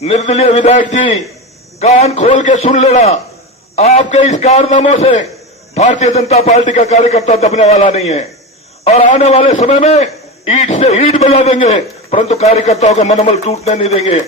निर्दलीय विधायक जी कान खोल के सुन लेना, आपके इस कारनामों से भारतीय जनता पार्टी का कार्यकर्ता दबने वाला नहीं है और आने वाले समय में ईंट से ईंट बजा देंगे, परंतु कार्यकर्ताओं का मनोबल टूटने नहीं देंगे।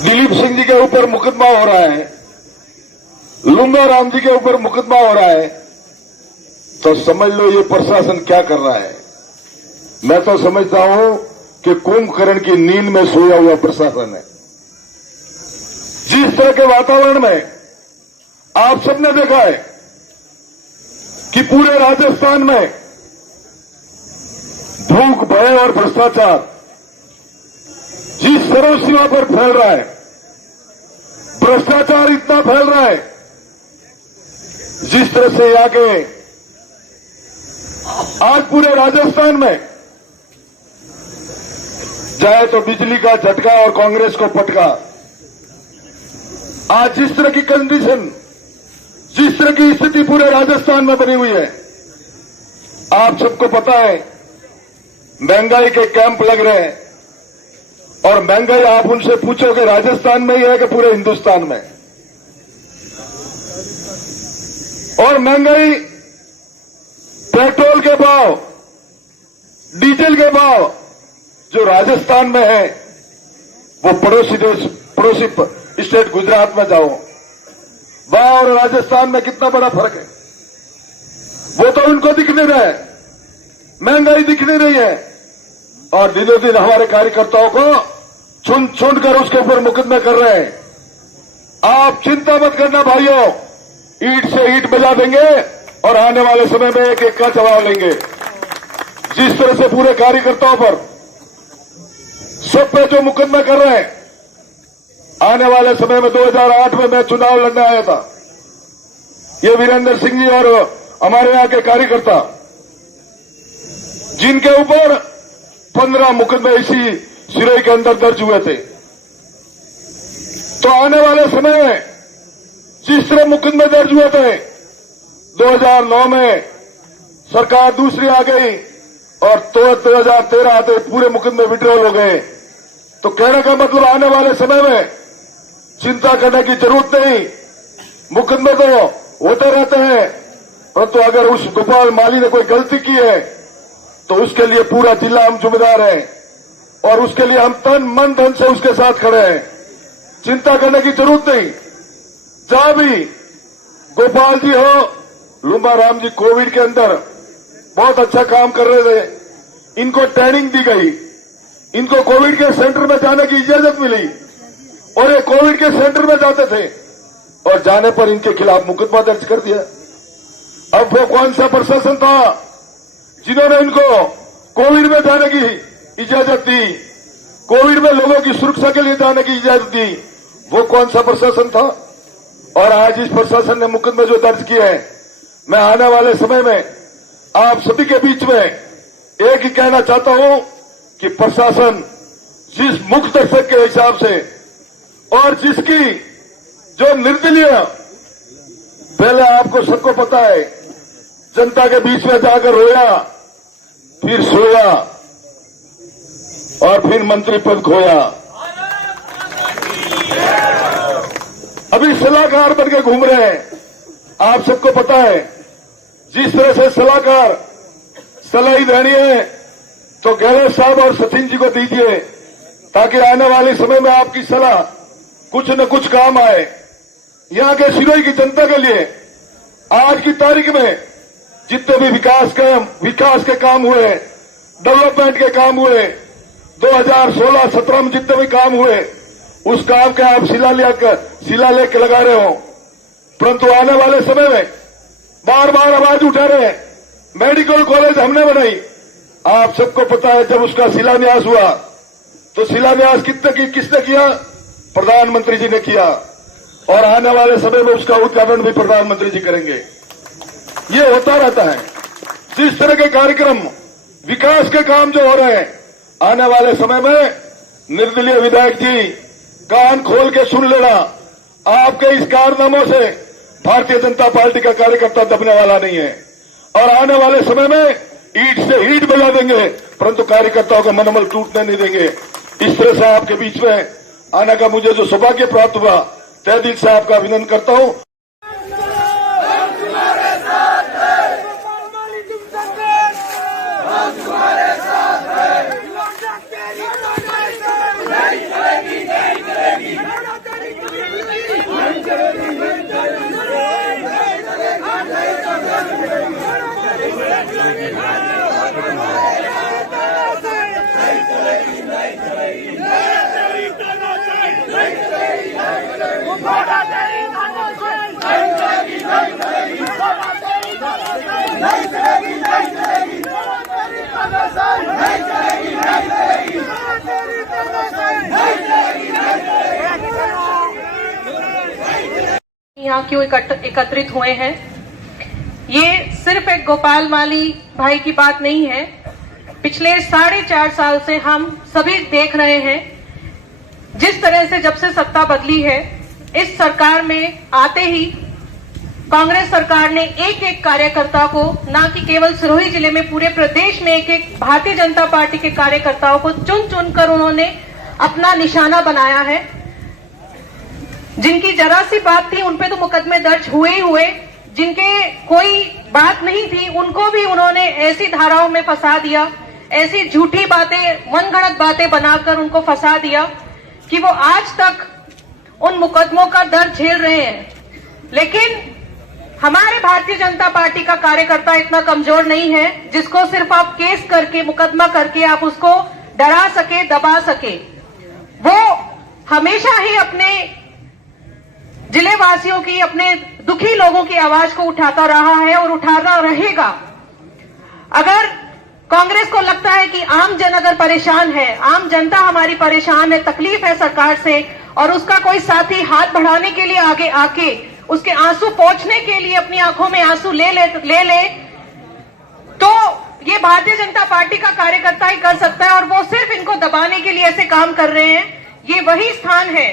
दिलीप सिंह जी के ऊपर मुकदमा हो रहा है, लुंगा राम जी के ऊपर मुकदमा हो रहा है, तो समझ लो ये प्रशासन क्या कर रहा है। मैं तो समझता हूं कि कुंभकर्ण की नींद में सोया हुआ प्रशासन है। जिस तरह के वातावरण में आप सबने देखा है कि पूरे राजस्थान में भूख, भय और भ्रष्टाचार जिस सर्वसीमा पर फैल रहा है, भ्रष्टाचार इतना फैल रहा है, जिस तरह से यहाँ के आज पूरे राजस्थान में चाहे तो बिजली का झटका और कांग्रेस को पटका, आज जिस तरह की कंडीशन, जिस तरह की स्थिति पूरे राजस्थान में बनी हुई है, आप सबको पता है महंगाई के कैंप लग रहे हैं और महंगाई आप उनसे पूछो कि राजस्थान में ही है कि पूरे हिंदुस्तान में। और महंगाई पेट्रोल के भाव, डीजल के भाव जो राजस्थान में है वो पड़ोसी देश, पड़ोसी स्टेट गुजरात में जाओ, वहां और राजस्थान में कितना बड़ा फर्क है। वो तो उनको दिख नहीं रहा है, महंगाई दिख नहीं रही है और दिनों दिन हमारे कार्यकर्ताओं को चुन चुन कर उसके ऊपर मुकदमे कर रहे हैं। आप चिंता मत करना भाइयों, ईंट से ईंट बजा देंगे और आने वाले समय में एक एक का जवाब लेंगे। जिस तरह से पूरे कार्यकर्ताओं पर सब पे जो मुकदमे कर रहे हैं, आने वाले समय में 2008 में मैं चुनाव लड़ने आया था, ये वीरेंद्र सिंह जी और हमारे यहां के कार्यकर्ता जिनके ऊपर 15 मुकदमे इसी सिरोही के अंदर दर्ज हुए थे, तो आने वाले समय में जिस तरह मुकदमे दर्ज हुए थे, 2009 में सरकार दूसरी आ गई और 2013 आते पूरे मुकदमे विड्रॉल हो गए। तो कहने का मतलब आने वाले समय में चिंता करने की जरूरत नहीं, मुकदमे तो होते रहते हैं, परंतु अगर उस गोपाल माली ने कोई गलती की है तो उसके लिए पूरा जिला हम जिम्मेदार हैं और उसके लिए हम तन मन धन से उसके साथ खड़े हैं। चिंता करने की जरूरत नहीं। जहां भी गोपाल जी हो, लुंबा राम जी कोविड के अंदर बहुत अच्छा काम कर रहे थे, इनको ट्रेनिंग दी गई, इनको कोविड के सेंटर में जाने की इजाजत मिली और ये कोविड के सेंटर में जाते थे और जाने पर इनके खिलाफ मुकदमा दर्ज कर दिया। अब वो कौन सा प्रशासन था जिन्होंने इनको कोविड में जाने की इजाजत दी, कोविड में लोगों की सुरक्षा के लिए जाने की इजाजत दी? वो कौन सा प्रशासन था? और आज इस प्रशासन ने मुकदमे जो दर्ज किए हैं, मैं आने वाले समय में आप सभी के बीच में एक ही कहना चाहता हूं कि प्रशासन जिस मुख्य दर्शक के हिसाब से और जिसकी जो निर्दलीय, पहले आपको सबको पता है, जनता के बीच में जाकर रोया, फिर सोया और फिर मंत्री पद खोया, अभी सलाहकार बन के घूम रहे हैं। आप सबको पता है जिस तरह से सलाहकार सलाह देनी है तो गहलोत साहब और सचिन जी को दीजिए, ताकि आने वाले समय में आपकी सलाह कुछ न कुछ काम आए। यहां के सिरोही की जनता के लिए आज की तारीख में जितने भी विकास के काम हुए, डेवलपमेंट के काम हुए, 2016-17 में जितने भी काम हुए, उस काम के आप शिलालेख लगा रहे हो, परंतु आने वाले समय में बार बार आवाज उठा रहे हैं। मेडिकल कॉलेज हमने बनाई, आप सबको पता है जब उसका शिलान्यास हुआ तो शिलान्यास किसने किया? प्रधानमंत्री जी ने किया, और आने वाले समय में उसका उद्घाटन भी प्रधानमंत्री जी करेंगे। ये होता रहता है। जिस तरह के कार्यक्रम, विकास के काम जो हो रहे हैं, आने वाले समय में निर्दलीय विधायक जी कान खोल के सुन लेना, आपके इस कारनामों से भारतीय जनता पार्टी का कार्यकर्ता दबने वाला नहीं है, और आने वाले समय में ईंट से ईंट बजा देंगे, परंतु कार्यकर्ताओं का मनोबल टूटने नहीं देंगे। इस तरह से आपके बीच में आने का मुझे जो सौभाग्य प्राप्त हुआ, तहे दिल से आपका अभिनंदन करता हूं। यहाँ क्यों एकत्रित हुए हैं? ये सिर्फ एक गोपाल माली भाई की बात नहीं है। पिछले 4.5 साल से हम सभी देख रहे हैं, जिस तरह से जब से सत्ता बदली है, इस सरकार में आते ही कांग्रेस सरकार ने एक एक कार्यकर्ता को, ना कि केवल सिरोही जिले में, पूरे प्रदेश में एक एक भारतीय जनता पार्टी के कार्यकर्ताओं को चुन चुनकर उन्होंने अपना निशाना बनाया है। जिनकी जरा सी बात थी उनपे तो मुकदमे दर्ज हुए ही हुए, जिनके कोई बात नहीं थी उनको भी उन्होंने ऐसी धाराओं में फंसा दिया, ऐसी झूठी बातें, मनगढ़ंत बातें बनाकर उनको फंसा दिया कि वो आज तक उन मुकदमों का दर्द झेल रहे हैं। लेकिन हमारे भारतीय जनता पार्टी का कार्यकर्ता इतना कमजोर नहीं है जिसको सिर्फ आप केस करके, मुकदमा करके आप उसको डरा सके, दबा सके। वो हमेशा ही अपने जिले वासियों की, अपने दुखी लोगों की आवाज को उठाता रहा है और उठाता रहेगा। अगर कांग्रेस को लगता है कि आम जन अगर परेशान है, आम जनता हमारी परेशान है, तकलीफ है सरकार से, और उसका कोई साथी हाथ बढ़ाने के लिए आगे आके उसके आंसू पोंछने के लिए अपनी आंखों में आंसू ले ले तो ये भारतीय जनता पार्टी का कार्यकर्ता ही कर सकता है, और वो सिर्फ इनको दबाने के लिए ऐसे काम कर रहे हैं। ये वही स्थान है,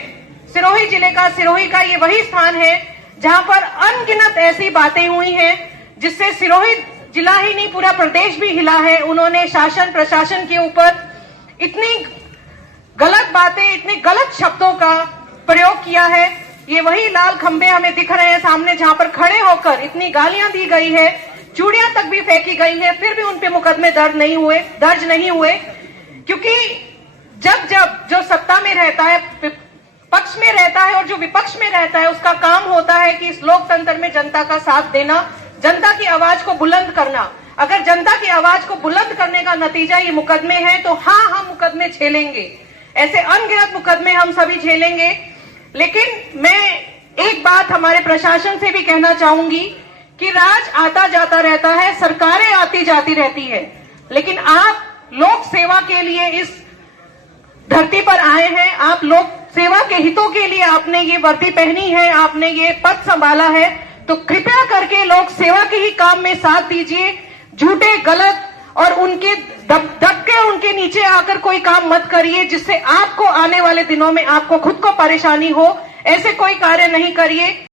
सिरोही जिले का, सिरोही का ये वही स्थान है जहां पर अनगिनत ऐसी बातें हुई हैं जिससे सिरोही जिला ही नहीं, पूरा प्रदेश भी हिला है। उन्होंने शासन प्रशासन के ऊपर इतनी गलत बातें, इतने गलत शब्दों का प्रयोग किया है। ये वही लाल खंबे हमें दिख रहे हैं सामने, जहां पर खड़े होकर इतनी गालियां दी गई है, चूड़ियां तक भी फेंकी गई है, फिर भी उन पे मुकदमे दर्ज नहीं हुए। क्योंकि जब जो सत्ता में रहता है, पक्ष में रहता है, और जो विपक्ष में रहता है, उसका काम होता है कि इस लोकतंत्र में जनता का साथ देना, जनता की आवाज को बुलंद करना। अगर जनता की आवाज को बुलंद करने का नतीजा ये मुकदमे हैं, तो हाँ, हम मुकदमे झेलेंगे, ऐसे अनगिनत मुकदमे हम सभी झेलेंगे। लेकिन मैं एक बात हमारे प्रशासन से भी कहना चाहूंगी कि राज आता जाता रहता है, सरकारें आती जाती रहती है, लेकिन आप लोक सेवा के लिए इस धरती पर आए हैं। आप लोक सेवा के हितों के लिए आपने ये वर्दी पहनी है, आपने ये पद संभाला है, तो कृपया करके लोक सेवा के ही काम में साथ दीजिए। झूठे, गलत और उनके दब के उनके नीचे आकर कोई काम मत करिए जिससे आपको आने वाले दिनों में आपको खुद को परेशानी हो। ऐसे कोई कार्य नहीं करिए।